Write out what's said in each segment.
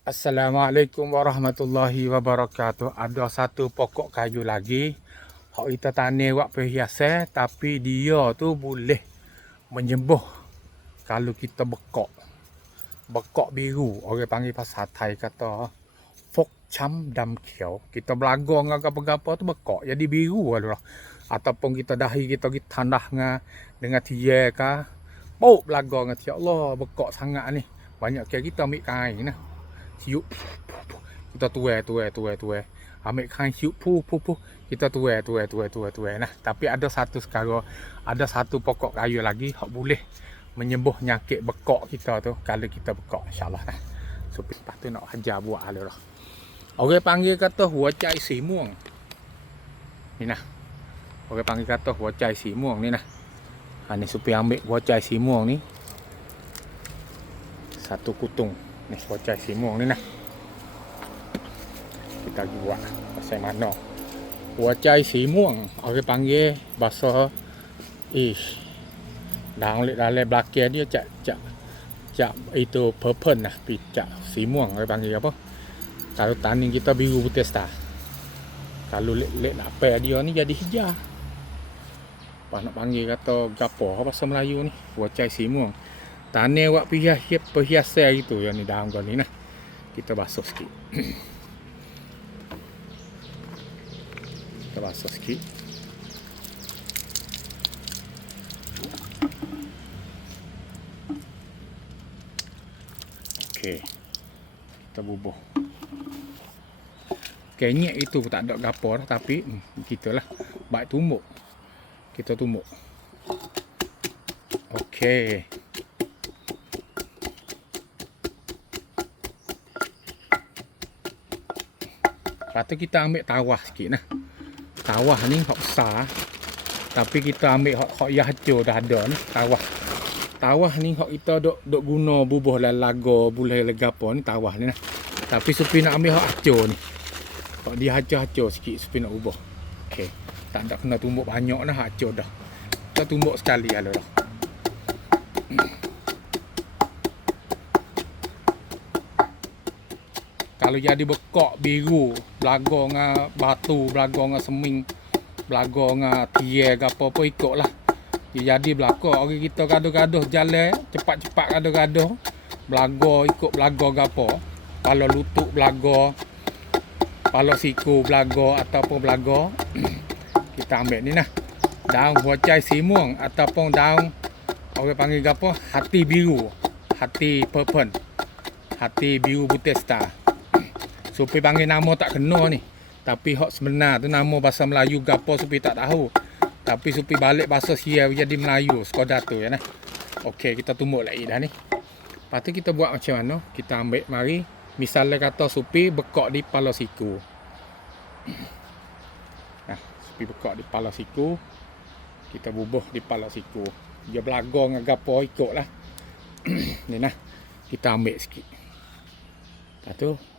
Assalamualaikum warahmatullahi wabarakatuh. Ada satu pokok kayu lagi. Hak kita tanam buat perhiasan tapi dia tu boleh menyembuh kalau kita bekok. Bekok biru. Orang panggil pasal Thai kata fok cam dam kiau. Kita belaga dengan apa-apa tu bekok jadi biru lah. Ataupun kita dahi kita pergi tanah dengan dengan tiye ka. Bau belaga dengan Allah bekok sangat ni. Banyak kira kita ambil kain nah hiup kita tuai tuai tuai tuai. Ambil kain hiup pu pu pu. Kita tuai tuai tuai tuai tuai. Nah tapi ada satu sekarang ada satu pokok kayu lagi hak boleh menyembuh nyakit bekok kita tu kalau kita bekok insyaallah. Nah so lepas tu nak hajar buat hal dah orang panggil kata huacai si muang. Ni nah. Orang panggil kata huacai si muang ni nah. Ha, ni supaya ambil huacai si muang ni. Satu kutung ni simung ni nah. Kita buat pasal mana? Bocai simung orang panggil bahasa ish. Dalam dalam belakang dia cak cak cak itu purple pi cak simung orang panggil apa? Kalau tani kita biru putih star kalau lek lek nak apa dia ni jadi hijau. Apa nak panggil kata gapo bahasa Melayu ni? Bocai simung Tanah buat perhias, perhiasan gitu yang ni dalam kau ni nah. Kita basuh sikit. kita basuh sikit. Okey. Kita bubuh. Kenyek itu tak ada gapo dah tapi hmm, kita lah baik tumbuk. Kita tumbuk. Okey. Lepas tu kita ambil tawah sikit nah. Tawah ni hok besar. Tapi kita ambil hok hok hancur dah ada ni tawah. Tawah ni hok kita dok dok guna bubuh dalam lago boleh legapo ni tawah ni nah. Tapi supi nak ambil hok hancur ni. Hok dia hancur-hancur sikit supi nak bubuh. Okey. Tak ada kena tumbuk banyak dah hancur dah. Kita tumbuk sekali lah dah. Kalau jadi bekok biru belaga dengan batu belaga dengan seming belaga dengan tie ke apa-apa ikutlah. Dia jadi belaka orang kita gaduh-gaduh jalan cepat-cepat gaduh-gaduh belaga ikut belaga ke apa. Kalau lutut belaga kalau siku belaga ataupun belaga kita ambil ni nah daun huacai simung ataupun daun orang panggil apa hati biru hati purple hati biru butir star Supi panggil nama tak kena ni. Tapi hak sebenar tu nama bahasa Melayu gapo Supi tak tahu. Tapi Supi balik bahasa Sia jadi Melayu sekadar tu ya nah. Okey, kita tumbuk lagi dah ni. Lepas tu kita buat macam mana? Kita ambil mari misalnya kata Supi bekok di pala siku. Nah, Supi bekok di pala siku. Kita bubuh di pala siku. Dia belaga dengan gapo ikutlah. ni nah. Kita ambil sikit. Lepas tu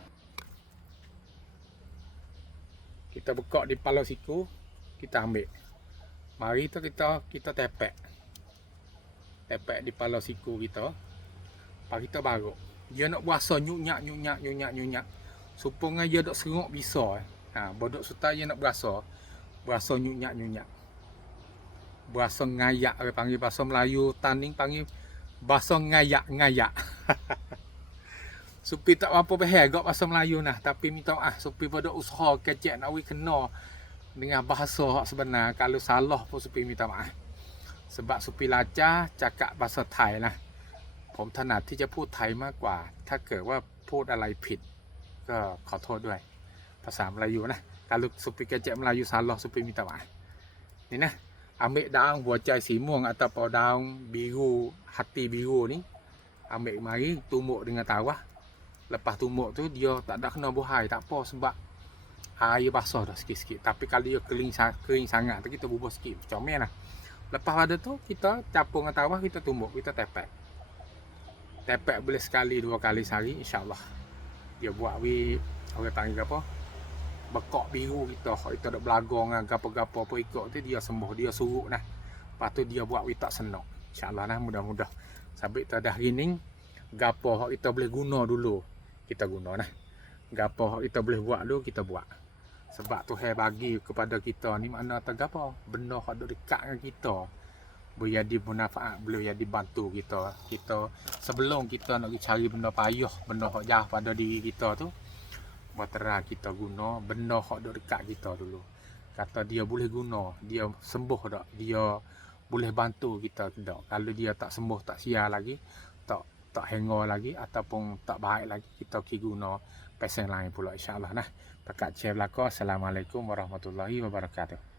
kita bekak di palau siku kita ambil. Mari tu kita kita tepek. Tepek di palau siku kita. Pak kita baru. Dia nak puasa nyunyak nyunyak nyunyak nyunyak supaya dia dok serok bisa eh. ha bodok suta dia nak berasa berasa nyunyak nyunyak berasa ngayak panggil bahasa Melayu taning panggil bahasa ngayak ngayak Supi tak apa berhagak bahasa Melayu nah tapi minta ah Supi pada usaha kecek nak we kena dengan bahasa hak sebenar kalau salah pun Supi minta maaf sebab Supi laca cakap bahasa Thai นะผมถนัดที่จะพูดไทยมากกว่า ถ้าเกิดว่าพูดอะไรผิด ก็ขอโทษด้วย ภาษามลายูนะการุสุปิกเจมลายูซาลอสุปิมิตามานี่นะอเมดาวหัวใจสีม่วงอัตปอดาวบิรูฮัตตีบิรูนี่อเมมารีตูโมดึงตาวะ lepas tumbuk tu dia tak ada kena buhai tak apa sebab air basah dah sikit-sikit. Tapi kalau dia kering kering sangat tu kita bubuh sikit comel lah. Lepas pada tu kita capung atas bawah kita tumbuk kita tepek. Tepek boleh sekali dua kali sehari insyaallah. Dia buat wi orang panggil apa? Bekok biru kita. Kita ada belaga dengan gapo-gapo apa ikut tu dia sembuh dia surut nah lepas tu dia buat wi tak senok. Insyaallah nah mudah-mudah. Sampai tak dah rining gapo kita boleh guna dulu kita guna nah gapo kita boleh buat dulu kita buat. Sebab Tuhan bagi kepada kita ni makna tak gapo benda hak duk dekat dengan kita. Boleh jadi bermanfaat boleh jadi bantu kita. Kita sebelum kita nak cari benda payah benda hak jauh pada diri kita tu batera kita guna benda hak duk dekat kita dulu. Kata dia boleh guna dia sembuh tak? Dia boleh bantu kita tidak? Kalau dia tak sembuh tak siar lagi tak tak hengor lagi ataupun tak baik lagi kita pergi guna pesen lain pula insyaallah nah. Pakat cek belaka assalamualaikum warahmatullahi wabarakatuh